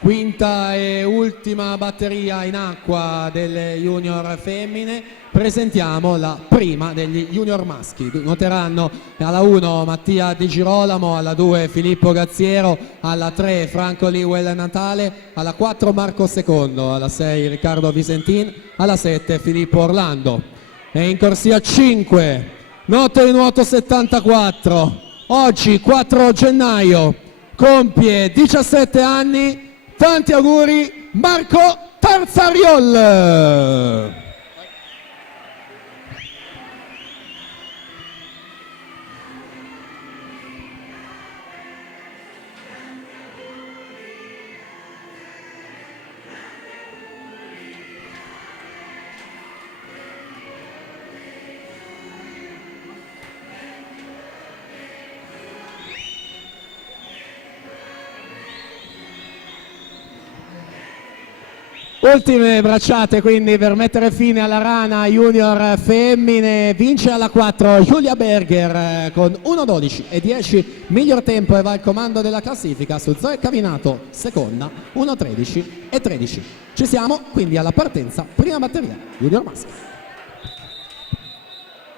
quinta e ultima batteria in acqua delle junior femmine. Presentiamo la prima degli junior maschi. Noteranno alla 1 Mattia Di Girolamo, alla 2 Filippo Gazziero, alla 3 Franco Liwell Natale, alla 4 Marco Secondo, alla 6 Riccardo Visentin, alla 7 Filippo Orlando. E in corsia 5 Notte di nuoto 74, oggi 4 gennaio compie 17 anni. Tanti auguri Marco Tarzariol. Ultime bracciate quindi per mettere fine alla rana junior femmine. Vince alla 4 Giulia Berger con 1:12 e 10 miglior tempo e va al comando della classifica su Zoe Cavinato seconda 1:13 e 13. Ci siamo quindi alla partenza prima batteria junior maschile.